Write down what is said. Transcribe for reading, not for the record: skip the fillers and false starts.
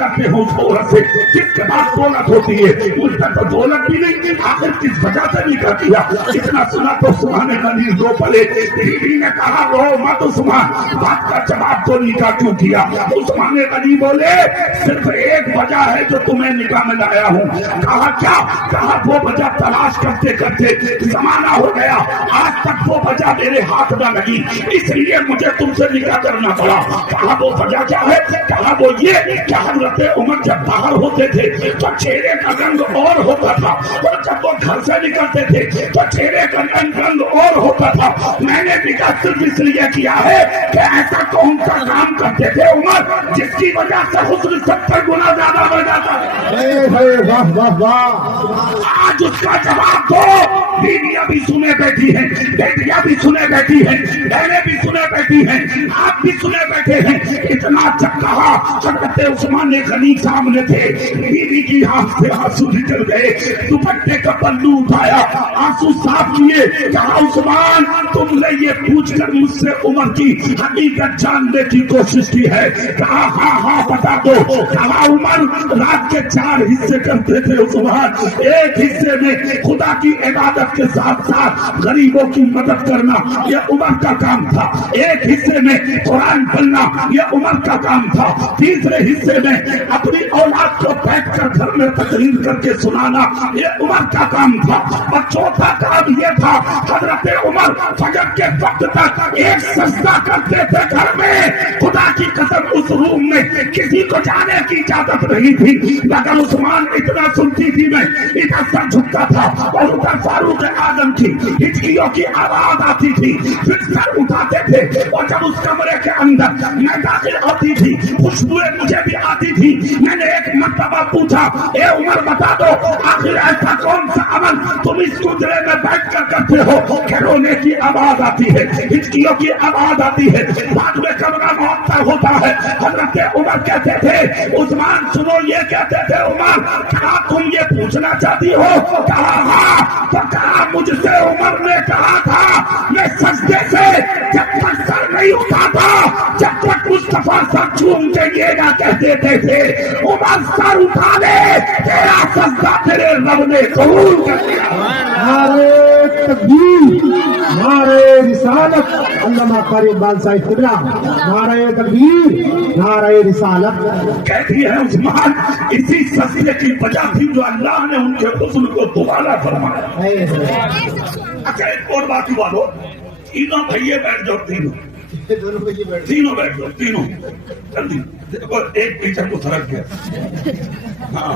کرتے ہو اس عورت سے جس کے بعد دولت ہوتی ہے، اس پر تو دولت بھی نہیں، آخر کس وجہ سے نکاح کیا؟ اتنا سنا تو عثمان غنی رو پڑے، بیوی نے کہا رو مت عثمان، بات کا جواب تو نکاح کیوں کیا؟ عثمان غنی بولے صرف ایک وجہ ہے جو تمہیں نکاح میں لایا ہوں۔ کہا کیا؟ کہا وہ وجہ تلاش کرتے کرتے زمانہ ہو گیا، آج تک وہ وجہ میرے ہاتھ نہ لگی، اس لیے مجھے تم سے نکاح کرنا پڑا۔ کہا وہ وجہ کیا ہے؟ کہا وہ یہ کہ حضرت عمر جب باہر ہوتے تھے تو چہرے کا رنگ اور ہوتا تھا، اور جب وہ گھر سے نکلتے تھے تو چہرے کا رنگ اور ہوتا تھا۔ میں نے نکاح صرف اس لیے کیا ہے کہ ایسا کون سا کام کرتے تھے عمر جس کی وجہ سے حسن 70 گنا زیادہ بڑھ جاتا ہے۔ واہ واہ واہ، آج اس کا جواب دو۔ بیویاں بھی سنے بیٹھی ہیں، بیٹیاں بھی سنے بیٹھی ہیں، بہنیں بھی سنے بیٹھی ہیں، آپ بھی سنے بیٹھے ہیں۔ اتنا جب کہا حضرت عثمان غنی سامنے تھے، بیوی کی آنکھ سے آنسو نکل گئے، دوپٹے کا پلو اٹھایا، آنسو صاف کیے، کہا عثمان تم نے یہ پوچھ کر مجھ سے عمر کی حقیقت جاننے کی کوشش کی ہے؟ کہا ہاں ہاں بتا دو۔ کہا عمر رات کے 4 حصے کرتے تھے عثمان، ایک حصے میں خدا کی عبادت کے ساتھ ساتھ غریبوں کی مدد کرنا یہ عمر کا کام تھا، ایک حصے میں قرآن پڑھنا یہ عمر کا کام تھا، تیسرے حصے میں اپنی اولاد کو بیٹھ کر گھر میں تقریر کر کے سنانا یہ عمر کا کام تھا، اور چوتھا کام یہ تھا حضرت عمر فجر کے وقت تک ایک سجدہ کرتے تھے گھر میں۔ خدا کی قسم اس روم میں کسی کو جانے کی اجازت نہیں تھی، مگر عثمان اتنا سنتی تھی میں ادھر سر جھکتا تھا اور ادھر فاروق اعظم کی ہچکیوں کی آواز آتی تھی، پھر سر اٹھاتے تھے، اور جب اس کمرے کے اندر میں داخل ہوتی تھی خوشبوئیں مجھے بھی آتی تھی۔ میں نے ایک مرتبہ پوچھا اے عمر بتا دو آخر ایسا کون سا عمل تم اس کنجرے میں بیٹھ کر کرتے ہو کہ رونے کی آواز آتی ہے، ہچکیوں کی آواز آتی ہے، بعد میں کمرہ معطل ہوتا ہے؟ حضرت عمر کہتے تھے عثمان سنو، یہ کہتے تھے عمر کیا تم یہ پوچھنا چاہتی ہو؟ کہا ہاں۔ تو کہا مجھ سے عمر نے کہا تھا میں سجدے سے جب تک سر نہیں اٹھاتا جب تک مصطفیٰ سر چوم کے یہ نہ کہہ دیتے تھے عمر سر اٹھا لے تیرا سجدہ تیرے رب نے قبول کر لیا۔ نعرے تکبیر، نعرے رسالت، علامہ قاری اقبال صاحب قبلہ، نعرے تکبیر، نعرے رسالت۔ کہتی ہے عثمان اسی سجدے کی وجہ تھی جو اللہ نے ان کے حسن کو دوبارہ فرمایا۔ اچھا ایک اور بات ہوا لو، تینوں بھائیے بیٹھ جاؤ، تینوں بیٹھ جاؤ، تینوں جلدی، ایک پیچھے کو سرک گیا۔ ہاں